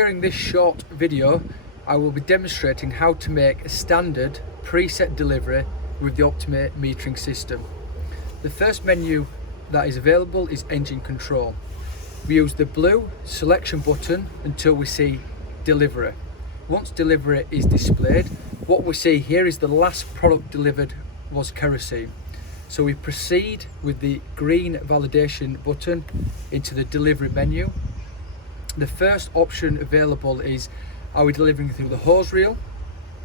During this short video, I will be demonstrating how to make a standard preset delivery with the OptiMate metering system. The first menu that is available is engine control. We use the blue selection button until we see delivery. Once delivery is displayed, what we see here is the last product delivered was kerosene. So we proceed with the green validation button into the delivery menu. The first option available is, are we delivering through the hose reel,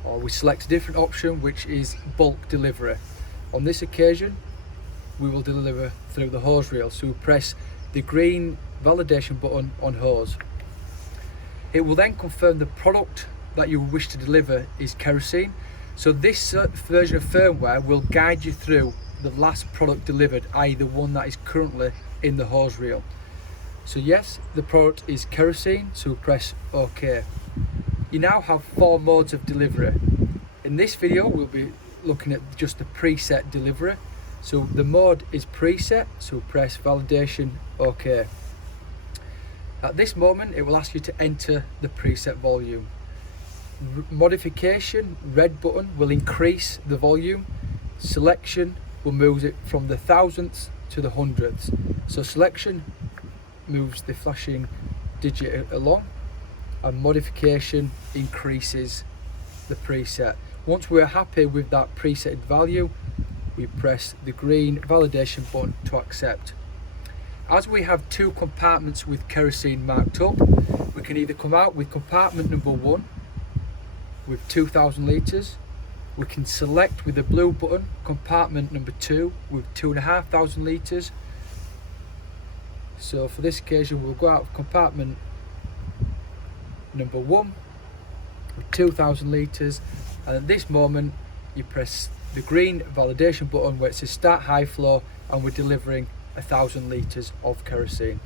or we select a different option which is bulk delivery. On this occasion we will deliver through the hose reel, so we press the green validation button on hose. It will then confirm the product that you wish to deliver is kerosene. So this version of firmware will guide you through the last product delivered, i.e. the one that is currently in the hose reel. So yes, the product is kerosene, so we press OK. You now have 4 modes of delivery. In this video we'll be looking at just the preset delivery. So the mode is preset, so press validation OK. At this moment it will ask you to enter the preset volume. Modification, red button, will increase the volume. Selection will move it from the thousandths to the hundredths. So selection moves the flashing digit along, and modification increases the preset. Once we're happy with that preset value, we press the green validation button to accept. As we have 2 compartments with kerosene marked up, we can either come out with compartment number 1 with 2,000 litres. We can select with the blue button compartment number 2 with 2,500 litres. So for this occasion we'll go out of compartment number 1 with 2,000 litres, and at this moment you press the green validation button where it says start high flow, and we're delivering 1,000 litres of kerosene.